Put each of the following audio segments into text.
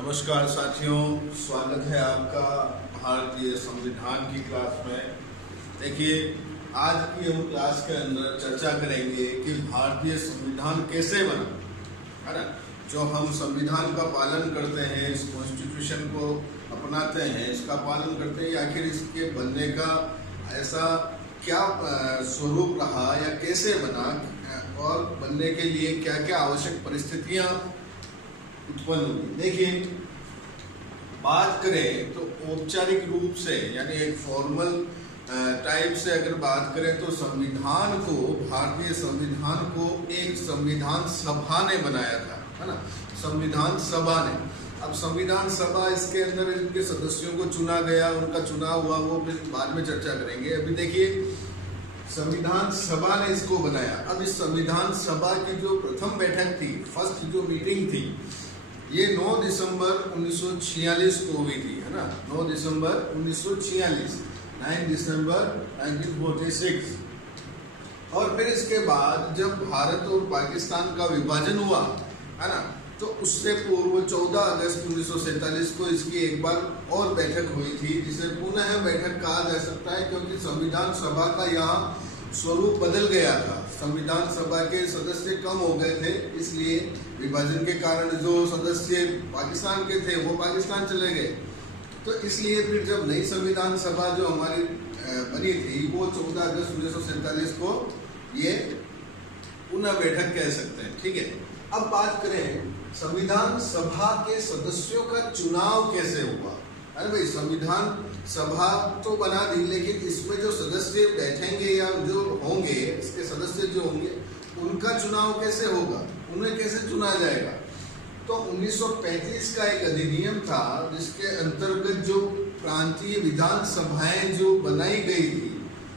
नमस्कार साथियों, स्वागत है आपका भारतीय संविधान की क्लास में। देखिए, आज की हम क्लास के अंदर चर्चा करेंगे कि भारतीय संविधान कैसे बना, है ना। जो हम संविधान का पालन करते हैं, इस कॉन्स्टिट्यूशन को अपनाते हैं, इसका पालन करते हैं, आखिर इसके बनने का ऐसा क्या स्वरूप रहा या कैसे बना और बनने के लिए क्या क्या आवश्यक परिस्थितियां उत्पन्न हुई। देखिए, बात करें तो औपचारिक रूप से यानी एक फॉर्मल टाइप से अगर बात करें तो संविधान को, भारतीय संविधान को एक संविधान सभा ने बनाया था, है ना। संविधान सभा ने, अब संविधान सभा, इसके अंदर इनके सदस्यों को चुना गया, उनका चुनाव हुआ, वो फिर बाद में चर्चा करेंगे। अभी देखिए, संविधान सभा ने इसको बनाया। अब इस संविधान सभा की जो प्रथम बैठक थी, फर्स्ट जो मीटिंग थी, ये 9 दिसंबर 1946 को हुई थी, है ना। 9 दिसंबर 1946, 9 दिसंबर 1946। और फिर इसके बाद जब भारत और पाकिस्तान का विभाजन हुआ, है ना, तो उससे पूर्व 14 अगस्त 1947 को इसकी एक बार और बैठक हुई थी, जिसे पुनः बैठक कहा जा सकता है, क्योंकि संविधान सभा का यहाँ स्वरूप बदल गया था। संविधान सभा के सदस्य कम हो गए थे, इसलिए विभाजन के कारण जो सदस्य पाकिस्तान के थे वो पाकिस्तान चले गए। तो इसलिए फिर जब नई संविधान सभा जो हमारी बनी थी, वो 14 अगस्त 1947 को ये पुनः बैठक कह सकते हैं, ठीक है। अब बात करें संविधान सभा के सदस्यों का चुनाव कैसे हुआ। अरे भाई, संविधान सभा तो बना दी, लेकिन इसमें जो सदस्य बैठेंगे या जो होंगे, इसके सदस्य जो होंगे, उनका चुनाव कैसे होगा, उन्हें कैसे चुना जाएगा। तो 1935 का एक अधिनियम था, जिसके अंतर्गत जो प्रांतीय विधान सभाएं जो बनाई गई थी,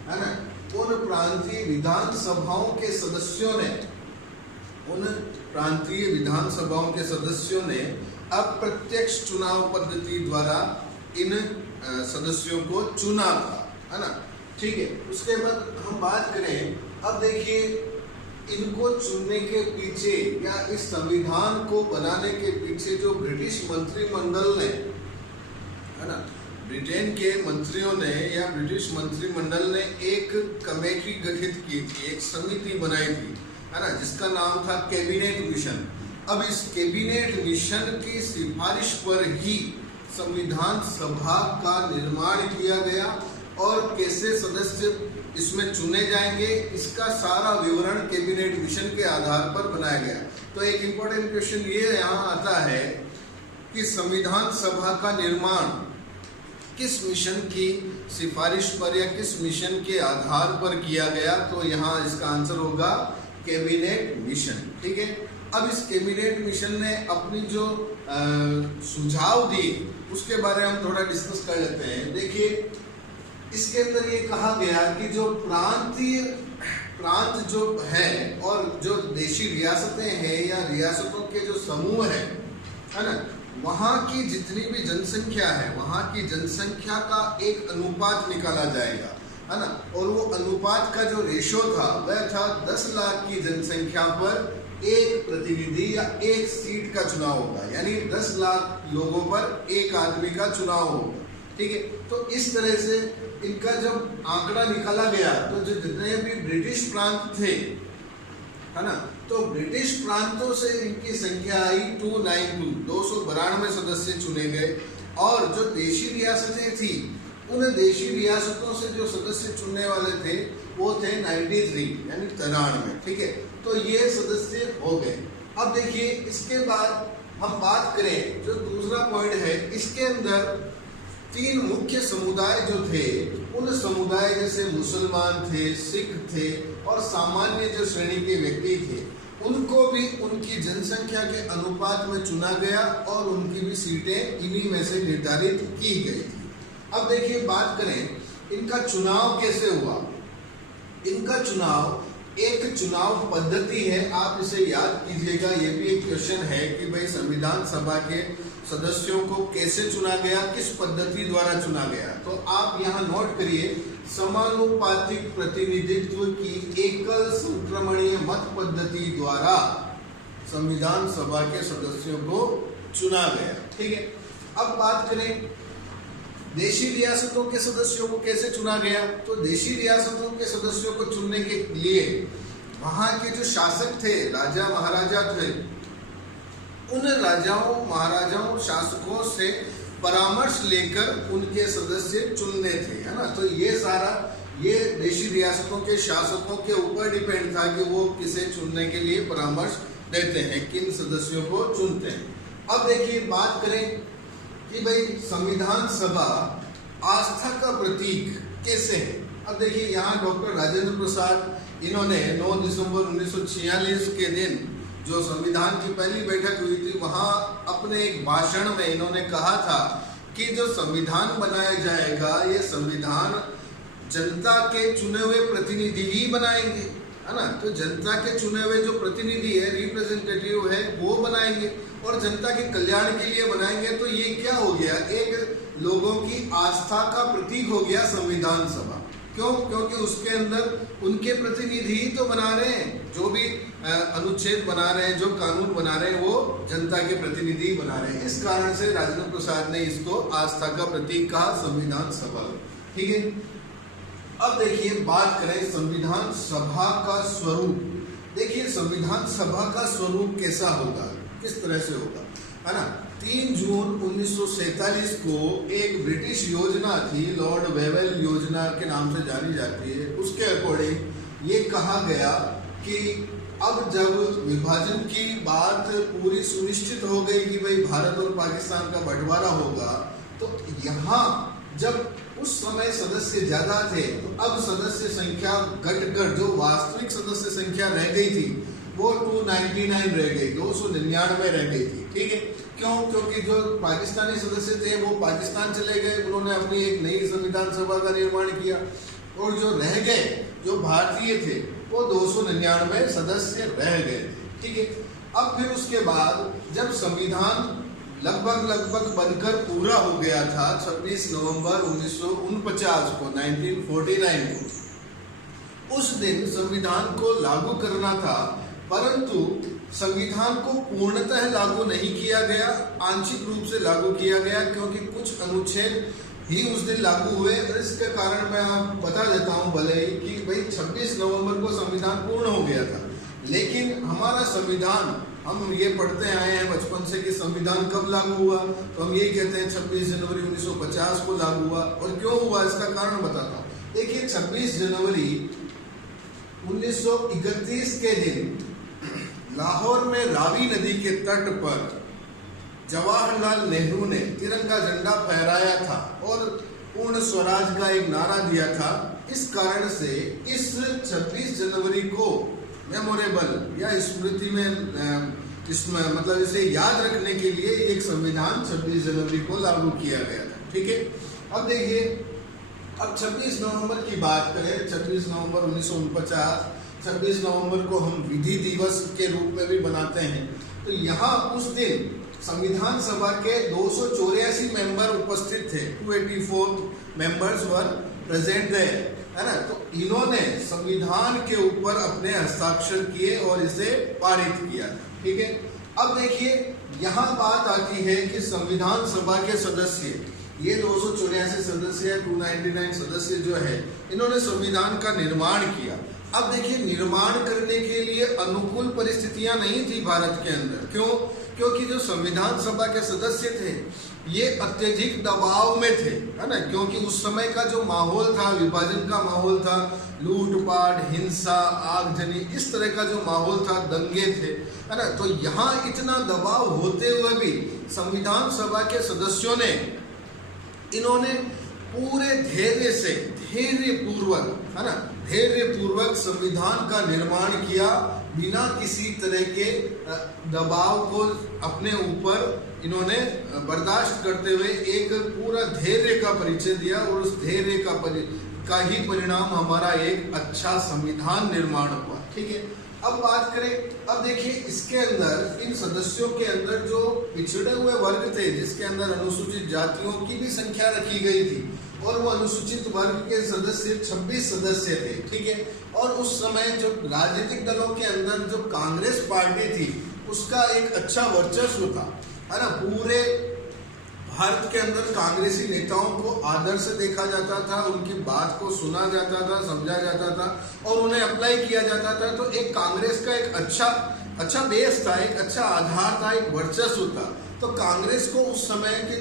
है ना, उन प्रांतीय विधान सभाओं के सदस्यों ने, उन प्रांतीय विधान सभाओं के सदस्यों ने अप्रत्यक्ष चुनाव पद्धति द्वारा इन सदस्यों को चुना था, है ना, ठीक है। उसके बाद हम बात करें, अब देखिए, इनको चुनने के पीछे या इस संविधान को बनाने के पीछे जो ब्रिटिश मंत्रिमंडल ने, है ना, ब्रिटेन के मंत्रियों ने या ब्रिटिश मंत्रिमंडल ने एक कमेटी गठित की थी, एक समिति बनाई थी, है ना, जिसका नाम था कैबिनेट मिशन। अब इस कैबिनेट मिशन की सिफारिश पर ही संविधान सभा का निर्माण किया गया और कैसे सदस्य इसमें चुने जाएंगे, इसका सारा विवरण कैबिनेट मिशन के आधार पर बनाया गया। तो एक इम्पोर्टेंट क्वेश्चन ये यहाँ आता है कि संविधान सभा का निर्माण किस मिशन की सिफारिश पर या किस मिशन के आधार पर किया गया, तो यहाँ इसका आंसर होगा कैबिनेट मिशन, ठीक है। अब इस कैबिनेट मिशन ने अपनी जो सुझाव दिए, उसके बारे में हम थोड़ा डिस्कस कर लेते हैं। देखिए, इसके अंदर ये कहा गया कि जो प्रांत जो है और जो देशी रियासतें हैं या रियासतों के जो समूह है ना, वहाँ की जितनी भी जनसंख्या है, वहाँ की जनसंख्या का एक अनुपात निकाला जाएगा, है ना। और वो अनुपात का जो रेशो था, वह था 10 लाख की जनसंख्या पर एक प्रतिनिधि या एक सीट का चुनाव होगा, यानी 10 लाख लोगों पर एक आदमी का चुनाव होगा, ठीक है। तो इस तरह से इनका जब आंकड़ा निकाला गया, तो जो जितने भी ब्रिटिश प्रांत थे, है ना, तो ब्रिटिश प्रांतों से इनकी संख्या आई 292 सदस्य चुने गए। और जो देशी रियासतें थी, उन देशी रियासतों से जो सदस्य चुनने वाले थे, वो थे 93, यानी 93, ठीक है। तो ये सदस्य हो गए। अब देखिए, इसके बाद हम बात करें, जो दूसरा पॉइंट है, इसके अंदर 3 मुख्य समुदाय जो थे, उन समुदाय जैसे मुसलमान थे, सिख थे और सामान्य जो श्रेणी के व्यक्ति थे, उनको भी उनकी जनसंख्या के अनुपात में चुना गया और उनकी भी सीटें इन्हीं में से निर्धारित की गई थी। अब देखिए, बात करें इनका चुनाव कैसे हुआ। इनका चुनाव एक चुनाव पद्धति है, आप इसे याद कीजिएगा। ये भी एक क्वेश्चन है कि भाई संविधान सभा के सदस्यों को कैसे चुना गया, किस पद्धति द्वारा चुना गया। तो आप यहाँ नोट करिए, समानुपातिक प्रतिनिधित्व की एकल संक्रमणीय मत पद्धति द्वारा संविधान सभा के सदस्यों को चुना गया। ठीक है, अब बात करें देशी रियासतों के सदस्यों को कैसे चुना गया। तो देशी रियासतों के सदस्यों को चुनने के लिए वहां के जो शासक थे, राजा महाराजा थे, उन राजाओं महाराजाओं शासकों से परामर्श लेकर उनके सदस्य चुनने थे, है ना। तो ये सारा ये देशी रियासतों के शासकों के ऊपर डिपेंड था कि वो किसे चुनने के लिए परामर्श देते हैं, किन सदस्यों को चुनते हैं। अब देखिए बात करें कि भाई संविधान सभा आस्था का प्रतीक कैसे है। अब देखिए यहाँ डॉक्टर राजेंद्र प्रसाद इन्होंने 9 दिसंबर 1946 के दिन जो संविधान की पहली बैठक हुई थी, वहाँ अपने एक भाषण में इन्होंने कहा था कि जो संविधान बनाया जाएगा ये संविधान जनता के चुने हुए प्रतिनिधि ही बनाएंगे, है ना। तो जनता के चुने हुए जो प्रतिनिधि है, रिप्रेजेंटेटिव है, वो बनाएंगे और जनता के कल्याण के लिए बनाएंगे। तो ये क्या हो गया, एक लोगों की आस्था का प्रतीक हो गया संविधान सभा। क्यों? क्योंकि उसके अंदर उनके प्रतिनिधि ही तो बना रहे हैं, जो भी अनुच्छेद बना रहे हैं, जो कानून बना रहे हैं, वो जनता के प्रतिनिधि बना रहे हैं। इस कारण से राजेंद्र प्रसाद ने इसको आस्था का प्रतीक कहा, संविधान सभा। ठीक है, अब देखिए बात करें संविधान सभा का स्वरूप। देखिए संविधान सभा का स्वरूप कैसा होगा, किस तरह से होगा, है ना। 3 जून 1947 को एक ब्रिटिश योजना थी, लॉर्ड वेवेल योजना के नाम से जानी जाती है। उसके अकॉर्डिंग ये कहा गया कि अब जब विभाजन की बात पूरी सुनिश्चित हो गई कि भाई भारत और पाकिस्तान का बंटवारा होगा, तो यहाँ जब उस समय सदस्य ज्यादा थे, तो अब सदस्य संख्या घटकर जो वास्तविक सदस्य संख्या रह गई थी वो 299 रह गई, 299 रह गई थी। ठीक है, क्यों? क्योंकि जो पाकिस्तानी सदस्य थे वो पाकिस्तान चले गए, उन्होंने अपनी एक नई संविधान सभा का निर्माण किया, और जो रह गए जो भारतीय थे वो 299 सदस्य रह गए। ठीक है, अब फिर उसके बाद जब संविधान लगभग बनकर पूरा हो गया था 26 नवंबर 1949 को, 1949 को, उस दिन संविधान को लागू करना था, परंतु संविधान को पूर्णतः लागू नहीं किया गया, आंशिक रूप से लागू किया गया, क्योंकि कुछ अनुच्छेद ही उस दिन लागू हुए। और इसके कारण मैं आप बता देता हूं भले ही कि भाई 26 नवंबर को संविधान पूर्ण हो गया था, लेकिन हमारा संविधान, हम ये पढ़ते आए हैं बचपन से कि संविधान कब लागू हुआ, तो हम ये कहते हैं 26 जनवरी 1950 को लागू हुआ। और क्यों हुआ इसका कारण बताता हूँ। देखिए 26 जनवरी 1931 के दिन लाहौर में रावी नदी के तट पर जवाहरलाल नेहरू ने तिरंगा झंडा फहराया था और पूर्ण स्वराज का एक नारा दिया था। इस कारण से इस 26 जनवरी को मेमोरेबल या स्मृति में इसमें मतलब इसे याद रखने के लिए एक संविधान 26 जनवरी को लागू किया गया था। ठीक है, अब देखिए, अब 26 नवंबर की बात करें, 26 नवंबर 1949, 26 नवंबर को हम विधि दिवस के रूप में भी मनाते हैं। तो यहाँ उस दिन संविधान सभा के 284 मेंबर उपस्थित थे, 284 मेंबर्स वर प्रेजेंट देयर, है ना। तो इन्होंने संविधान के ऊपर अपने हस्ताक्षर किए और इसे पारित किया। ठीक है, अब देखिए यहाँ बात आती है कि संविधान सभा के सदस्य, ये 284 सदस्य, 299 सदस्य जो है, इन्होंने संविधान का निर्माण किया। अब देखिए निर्माण करने के लिए अनुकूल परिस्थितियां नहीं थी भारत के अंदर। क्यों? क्योंकि जो संविधान सभा के सदस्य थे ये अत्यधिक दबाव में थे, है ना। क्योंकि उस समय का जो माहौल था, विभाजन का माहौल था, लूटपाट, हिंसा, आगजनी, इस तरह का जो माहौल था, दंगे थे, है ना। तो यहाँ इतना दबाव होते हुए भी संविधान सभा के सदस्यों ने, इन्होंने पूरे धैर्य से, धैर्यपूर्वक, है ना, धैर्यपूर्वक संविधान का निर्माण किया, बिना किसी तरह के दबाव को अपने ऊपर इन्होंने बर्दाश्त करते हुए एक पूरा धैर्य का परिचय दिया। और उस धैर्य का ही परिणाम हमारा एक अच्छा संविधान निर्माण हुआ। ठीक है, अब बात करें, अब देखिए इसके अंदर, इन सदस्यों के अंदर जो पिछड़े हुए वर्ग थे, जिसके अंदर अनुसूचित जातियों की भी संख्या रखी गई थी, और वो अनुसूचित वर्ग के सदस्य 26 सदस्य थे। ठीक है, और उस समय जो राजनीतिक दलों के अंदर जो कांग्रेस पार्टी थी उसका एक अच्छा वर्चस्व था, है ना, पूरे भारत के अंदर कांग्रेसी नेताओं को आदर से देखा जाता था, उनकी बात को सुना जाता था, समझा जाता था और उन्हें अप्लाई किया जाता था। तो एक कांग्रेस का एक अच्छा बेस था, एक अच्छा आधार था, एक वर्चस्व था। तो कांग्रेस को उस समय के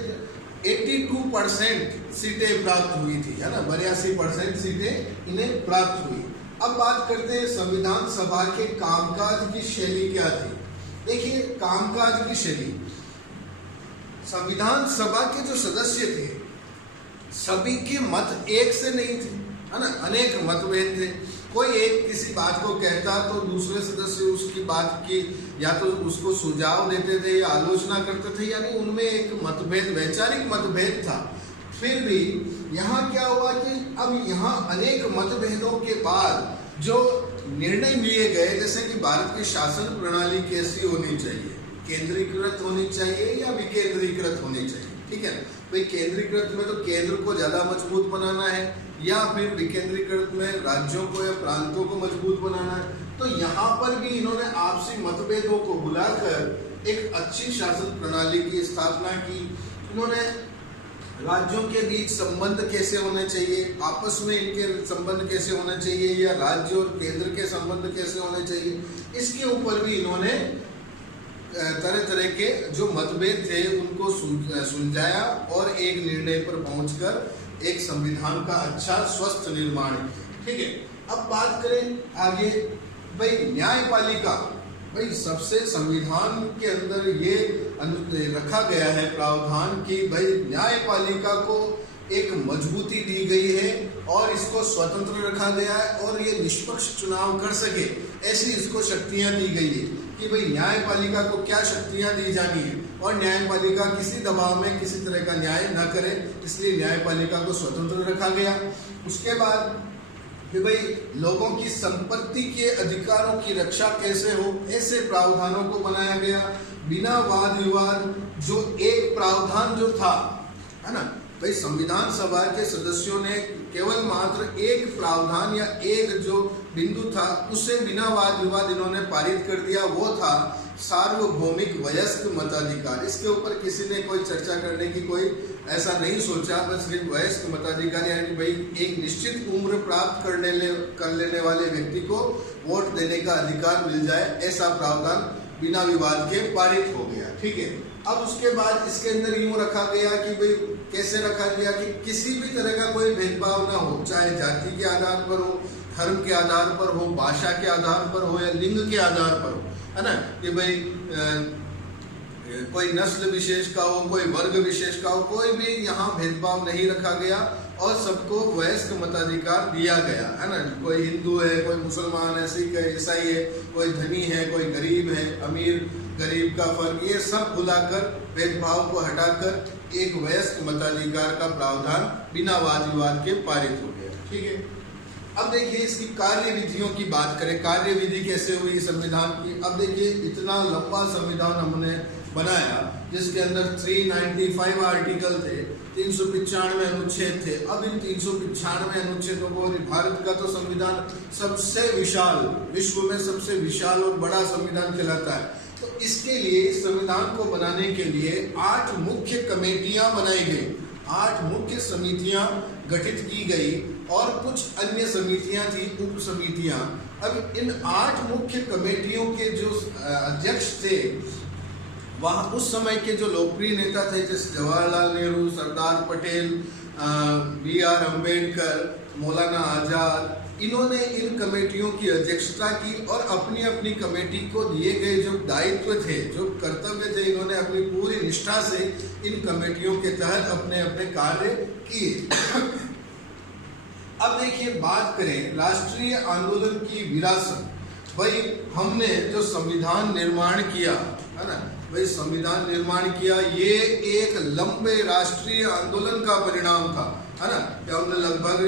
82% सीटें प्राप्त हुई थी, है ना, 82% सीटें इन्हें प्राप्त हुई। अब बात करते हैं संविधान सभा के कामकाज की शैली क्या थी। देखिए कामकाज की शैली, संविधान सभा के जो सदस्य थे सभी के मत एक से नहीं थे, है ना, अनेक मतभेद थे। कोई एक किसी बात को कहता तो दूसरे सदस्य उसकी बात की या तो उसको सुझाव देते थे या आलोचना करते थे, यानी उनमें एक मतभेद, वैचारिक मतभेद था। फिर भी यहाँ क्या हुआ कि अब यहाँ अनेक मतभेदों के बाद जो निर्णय लिए गए, जैसे कि भारत की शासन प्रणाली कैसी होनी चाहिए, केंद्रीकृत होनी चाहिए या विकेंद्रीकृत होनी चाहिए, ठीक है। भाई केंद्रीकृत में तो केंद्र को ज्यादा मजबूत बनाना है या फिर विकेंद्रीकृत में राज्यों को या प्रांतों को मजबूत बनाना है। तो यहाँ पर भी इन्होंने आपसी मतभेदों को भुलाकर एक अच्छी शासन प्रणाली की स्थापना की। इन्होंने राज्यों के बीच संबंध कैसे होने चाहिए, आपस में इनके संबंध कैसे होने चाहिए या राज्य और केंद्र के संबंध कैसे होने चाहिए, इसके ऊपर भी इन्होंने तरह तरह के जो मतभेद थे उनको सुलझाया और एक निर्णय पर पहुंचकर एक संविधान का अच्छा स्वस्थ निर्माण किया, ठीक है। अब बात करें आगे, भाई न्यायपालिका, भाई सबसे संविधान के अंदर ये रखा गया है प्रावधान कि भाई न्यायपालिका को एक मजबूती दी गई है और इसको स्वतंत्र रखा गया है और ये निष्पक्ष चुनाव कर सके, ऐसी इसको शक्तियां दी गई है कि भाई न्यायपालिका को क्या शक्तियां दी जानी है और न्यायपालिका किसी दबाव में किसी तरह का न्याय न करे, इसलिए न्यायपालिका को स्वतंत्र रखा गया। उसके बाद कि भाई लोगों की संपत्ति के अधिकारों की रक्षा कैसे हो, ऐसे प्रावधानों को बनाया गया। बिना वाद विवाद जो एक प्रावधान जो था, है ना, भाई संविधान सभा के सदस्यों ने केवल मात्र एक प्रावधान या एक जो बिंदु था उसे बिना वाद विवाद इन्होंने पारित कर दिया, वो था सार्वभौमिक वयस्क मताधिकार। इसके ऊपर किसी ने कोई चर्चा करने की कोई ऐसा नहीं सोचा, बस सिर्फ वयस्क मताधिकार यानी भाई एक निश्चित उम्र प्राप्त कर लेने वाले व्यक्ति को वोट देने का अधिकार मिल जाए, ऐसा प्रावधान बिना विवाद के पारित हो गया, ठीक है। अब उसके बाद इसके अंदर यूं रखा गया कि भाई कैसे रखा गया कि किसी भी तरह का कोई भेदभाव ना हो, चाहे जाति के आधार पर हो, धर्म के आधार पर हो, भाषा के आधार पर हो या लिंग के आधार पर हो, है ना, कि भाई कोई नस्ल विशेष का हो, कोई वर्ग विशेष का हो, कोई भी यहाँ भेदभाव नहीं रखा गया और सबको वयस्क मताधिकार दिया गया, है ना। कोई हिंदू है, कोई मुसलमान है, सिख है, ईसाई है, कोई धनी है, कोई गरीब है, अमीर गरीब का फर्क, ये सब भुलाकर भेदभाव को हटाकर एक वयस्क मताधिकार का प्रावधान बिना वाद विवाद के पारित हो गया, ठीक है। अब देखिए इसकी कार्य विधियों की बात करें, कार्य विधि कैसे हुई संविधान की। अब देखिए इतना लंबा संविधान हमने बनाया जिसके अंदर 395 आर्टिकल थे, 395 अनुच्छेद थे। अब इन 395 अनुच्छेदों को, भारत का तो संविधान सबसे विशाल, विश्व में सबसे विशाल और बड़ा संविधान कहलाता है। तो इसके लिए इस संविधान को बनाने के लिए 8 मुख्य कमेटियां बनाई गई, 8 मुख्य समितियां गठित की गई और कुछ अन्य समितियां थी, उप समितियां। अब इन 8 मुख्य कमेटियों के जो अध्यक्ष थे, वहाँ उस समय के जो लोकप्रिय नेता थे जैसे जवाहरलाल नेहरू, सरदार पटेल, BR अम्बेडकर, मौलाना आजाद, इन्होंने इन कमेटियों की अध्यक्षता की और अपनी अपनी कमेटी को दिए गए जो दायित्व थे, जो कर्तव्य थे, इन्होंने अपनी पूरी निष्ठा से इन कमेटियों के तहत अपने अपने कार्य किए। अब देखिए बात करें राष्ट्रीय आंदोलन की विरासत। भाई हमने जो संविधान निर्माण किया, है ना, भाई संविधान निर्माण किया, ये एक लंबे राष्ट्रीय आंदोलन का परिणाम था, है ना। हमने लगभग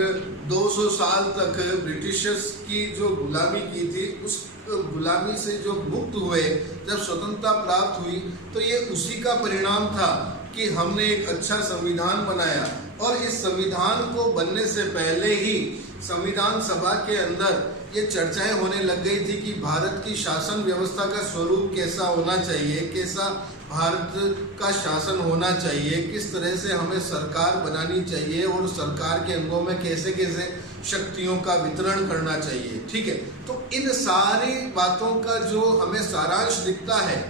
200 साल तक ब्रिटिशर्स की जो गुलामी की थी, उस गुलामी से जो मुक्त हुए, जब स्वतंत्रता प्राप्त हुई, तो ये उसी का परिणाम था कि हमने एक अच्छा संविधान बनाया। और इस संविधान को बनने से पहले ही संविधान सभा के अंदर ये चर्चाएं होने लग गई थी कि भारत की शासन व्यवस्था का स्वरूप कैसा होना चाहिए, कैसा भारत का शासन होना चाहिए, किस तरह से हमें सरकार बनानी चाहिए और सरकार के अंगों में कैसे कैसे शक्तियों का वितरण करना चाहिए। ठीक है, तो इन सारी बातों का जो हमें सारांश दिखता है,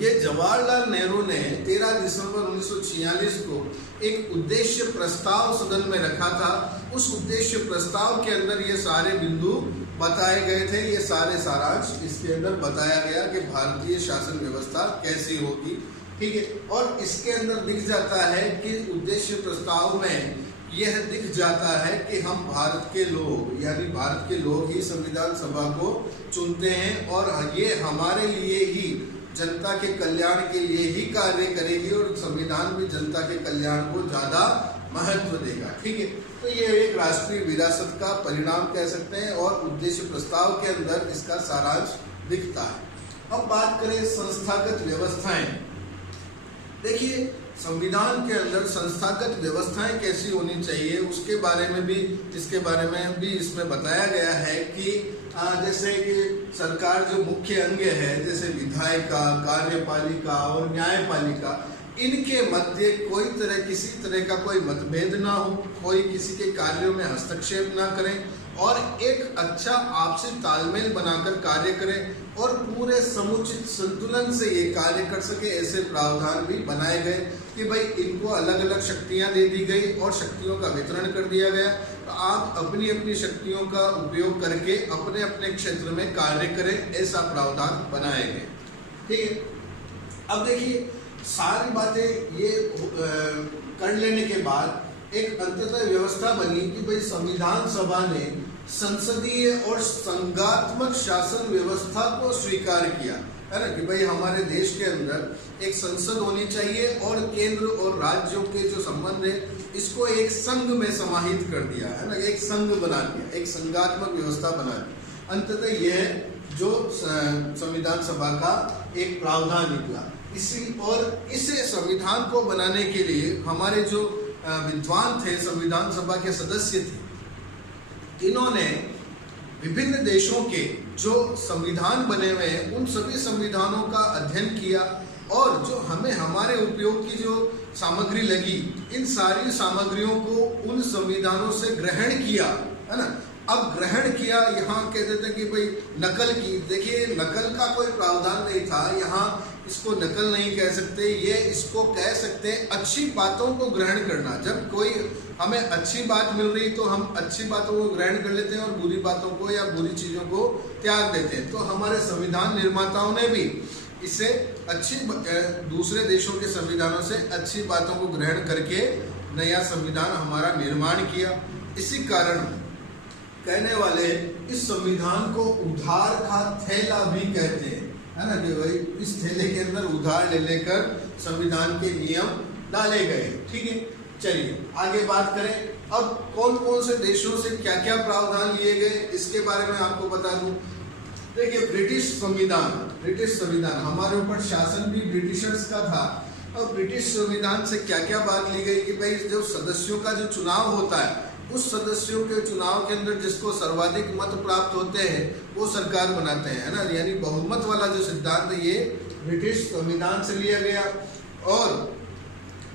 ये जवाहरलाल नेहरू ने 13 दिसंबर 1946 को एक उद्देश्य प्रस्ताव सदन में रखा था। उस उद्देश्य प्रस्ताव के अंदर ये सारे बिंदु बताए गए थे, ये सारे सारांश इसके अंदर बताया गया कि भारतीय शासन व्यवस्था कैसी होगी। ठीक है, और इसके अंदर दिख जाता है कि उद्देश्य प्रस्ताव में यह दिख जाता है कि हम भारत के लोग, यानी भारत के लोग ही संविधान सभा को चुनते हैं और ये हमारे लिए ही, जनता के कल्याण के लिए ही कार्य करेगी और संविधान भी जनता के कल्याण को ज्यादा महत्व देगा। ठीक है, तो ये एक राष्ट्रीय विरासत का परिणाम कह सकते हैं और उद्देश्य प्रस्ताव के अंदर इसका सारांश दिखता है। अब बात करें संस्थागत व्यवस्थाएं। देखिए, संविधान के अंदर संस्थागत व्यवस्थाएं कैसी होनी चाहिए उसके बारे में भी, इसके बारे में भी इसमें बताया गया है कि जैसे कि सरकार जो मुख्य अंग है, जैसे विधायिका, कार्यपालिका और न्यायपालिका, इनके मध्य कोई तरह, किसी तरह का कोई मतभेद ना हो, कोई किसी के कार्यों में हस्तक्षेप ना करें और एक अच्छा आपसी तालमेल बनाकर कार्य करें और पूरे समुचित संतुलन से ये कार्य कर सके। ऐसे प्रावधान भी बनाए गए कि भाई इनको अलग अलग शक्तियां दे दी गई और शक्तियों का वितरण कर दिया गया, तो आप अपनी अपनी शक्तियों का उपयोग करके अपने अपने क्षेत्र में कार्य करें, ऐसा प्रावधान बनाए गए। ठीक है, अब देखिए सारी बातें ये कर लेने के बाद एक अंततः व्यवस्था बनी कि भाई संविधान सभा ने संसदीय और संघात्मक शासन व्यवस्था को स्वीकार किया, है ना, कि भाई हमारे देश के अंदर एक संसद होनी चाहिए और केंद्र और राज्यों के जो संबंध है इसको एक संघ में समाहित कर दिया, है ना, एक संघ बना दिया, एक संघात्मक व्यवस्था बना दी। अंततः यह जो संविधान सभा का एक प्रावधान निकला। इसी और इसे संविधान को बनाने के लिए हमारे जो विद्वान थे, संविधान सभा के सदस्य थे, इन्होंने विभिन्न देशों के जो संविधान बने हुए हैं उन सभी संविधानों का अध्ययन किया और जो हमें हमारे उपयोग की जो सामग्री लगी, इन सारी सामग्रियों को उन संविधानों से ग्रहण किया, है ना। अब ग्रहण किया, यहाँ कह देते हैं कि भाई नकल की। देखिए, नकल का कोई प्रावधान नहीं था, यहाँ इसको नकल नहीं कह सकते, ये इसको कह सकते हैं अच्छी बातों को ग्रहण करना। जब कोई हमें अच्छी बात मिल रही तो हम अच्छी बातों को ग्रहण कर लेते हैं और बुरी बातों को या बुरी चीज़ों को त्याग देते हैं। तो हमारे संविधान निर्माताओं ने भी इसे अच्छी, दूसरे देशों के संविधानों से अच्छी बातों को ग्रहण करके नया संविधान हमारा निर्माण किया। इसी कारण कहने वाले इस संविधान को उधार का थैला भी कहते हैं, है ना, कि भाई इस थैले के अंदर उधार ले लेकर संविधान के नियम डाले गए। ठीक है, चलिए आगे बात करें। अब कौन कौन से देशों से क्या क्या प्रावधान लिए गए इसके बारे में आपको बता दूं। देखिए, ब्रिटिश संविधान हमारे ऊपर शासन भी ब्रिटिशर्स का था। और ब्रिटिश संविधान से क्या क्या बात ली गई कि भाई जो सदस्यों का जो चुनाव होता है, उस सदस्यों के चुनाव के अंदर जिसको सर्वाधिक मत प्राप्त होते हैं वो सरकार बनाते हैं, है ना, यानी बहुमत वाला जो सिद्धांत है ये ब्रिटिश संविधान से लिया गया। और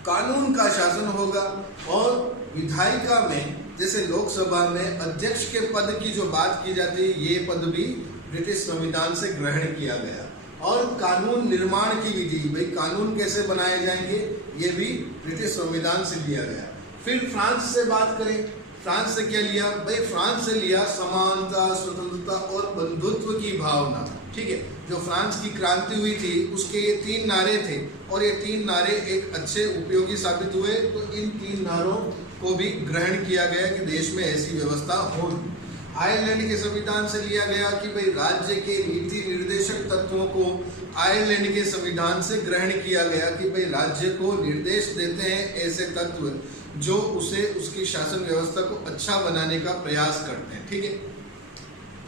कानून का शासन होगा और विधायिका में, जैसे लोकसभा में अध्यक्ष के पद की जो बात की जाती है, ये पद भी ब्रिटिश संविधान से ग्रहण किया गया। और कानून निर्माण की विधि, भाई कानून कैसे बनाए जाएंगे, ये भी ब्रिटिश संविधान से लिया गया। फिर फ्रांस से बात करें, फ्रांस से क्या लिया, भाई फ्रांस से लिया समानता, स्वतंत्रता और बंधुत्व की भावना। ठीक है, जो फ्रांस की क्रांति हुई थी उसके ये 3 नारे थे और ये 3 नारे एक अच्छे उपयोगी साबित हुए। तो इन 3 नारों को भी ग्रहण किया गया कि देश में ऐसी व्यवस्था होगी। आयरलैंड के संविधान से लिया गया कि भाई राज्य के नीति निर्देशक तत्वों को आयरलैंड के संविधान से ग्रहण किया गया कि भाई राज्य को निर्देश देते हैं ऐसे तत्व जो उसे उसकी शासन व्यवस्था को अच्छा बनाने का प्रयास करते हैं। ठीक है,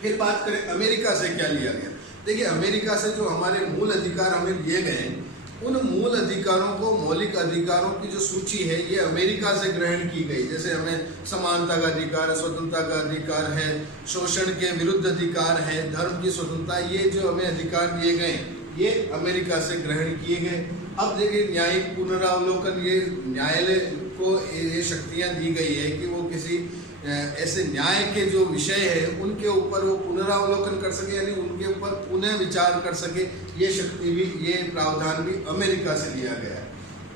फिर बात करें अमेरिका से क्या लिया गया। देखिए, अमेरिका से जो हमारे मूल अधिकार हमें दिए गए हैं उन मूल अधिकारों को, मौलिक अधिकारों की जो सूची है ये अमेरिका से ग्रहण की गई। जैसे हमें समानता का अधिकार, स्वतंत्रता का अधिकार है, शोषण के विरुद्ध अधिकार है, धर्म की स्वतंत्रता, ये जो हमें अधिकार दिए गए ये अमेरिका से ग्रहण किए गए। अब देखिए न्यायिक पुनरावलोकन, ये न्यायालय को ये शक्तियां दी गई है कि वो किसी ऐसे न्याय के जो विषय है उनके ऊपर वो पुनरावलोकन कर सके, यानी उनके ऊपर पुनः विचार कर सके। ये शक्ति भी, ये प्रावधान भी अमेरिका से लिया गया है।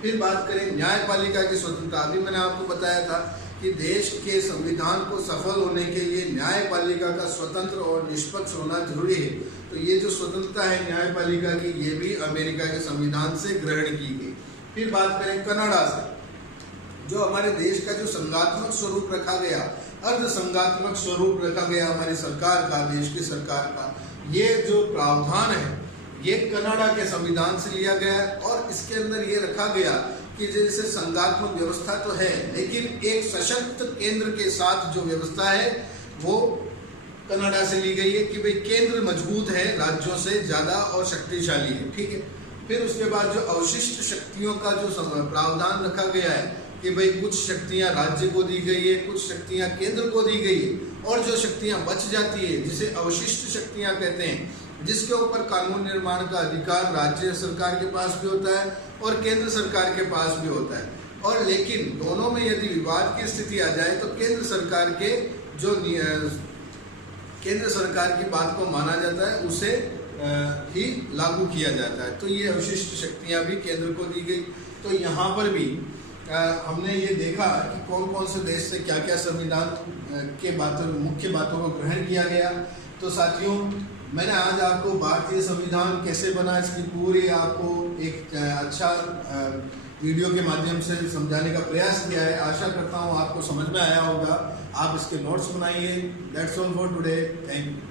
फिर बात करें न्यायपालिका की स्वतंत्रता। अभी मैंने आपको बताया था कि देश के संविधान को सफल होने के लिए न्यायपालिका का स्वतंत्र और निष्पक्ष होना जरूरी है। तो ये जो स्वतंत्रता है न्यायपालिका की, ये भी अमेरिका के संविधान से ग्रहण की गई। फिर बात करें कनाडा से, जो हमारे देश का जो संघात्मक स्वरूप रखा गया, अर्ध संघात्मक स्वरूप रखा गया हमारी सरकार का, देश की सरकार का, ये जो प्रावधान है ये कनाडा के संविधान से लिया गया है। और इसके अंदर ये रखा गया कि जैसे संघात्मक व्यवस्था तो है, लेकिन एक सशक्त केंद्र के साथ जो व्यवस्था है वो कनाडा से ली गई है कि भाई केंद्र मजबूत है, राज्यों से ज्यादा और शक्तिशाली है। ठीक है। फिर उसके बाद जो अवशिष्ट शक्तियों का जो प्रावधान रखा गया है कि भाई कुछ शक्तियां राज्य को दी गई है, कुछ शक्तियां केंद्र को दी गई है, और जो शक्तियां बच जाती है जिसे अवशिष्ट शक्तियां कहते हैं, जिसके ऊपर कानून निर्माण का अधिकार राज्य सरकार के पास भी होता है और केंद्र सरकार के पास भी होता है। और लेकिन दोनों में यदि विवाद की स्थिति आ जाए तो केंद्र सरकार के जो केंद्र सरकार की बात को माना जाता है उसे ही लागू किया जाता है। तो ये अवशिष्ट शक्तियां भी केंद्र को दी गई। तो यहाँ पर भी हमने ये देखा कि कौन कौन से देश से क्या क्या संविधान के मुख्य बातों को ग्रहण किया गया। तो साथियों, मैंने आज आपको भारतीय संविधान कैसे बना इसकी पूरी आपको एक अच्छा वीडियो के माध्यम से समझाने का प्रयास किया है। आशा करता हूँ आपको समझ में आया होगा। आप इसके नोट्स बनाइए। That's all for today. Thank you.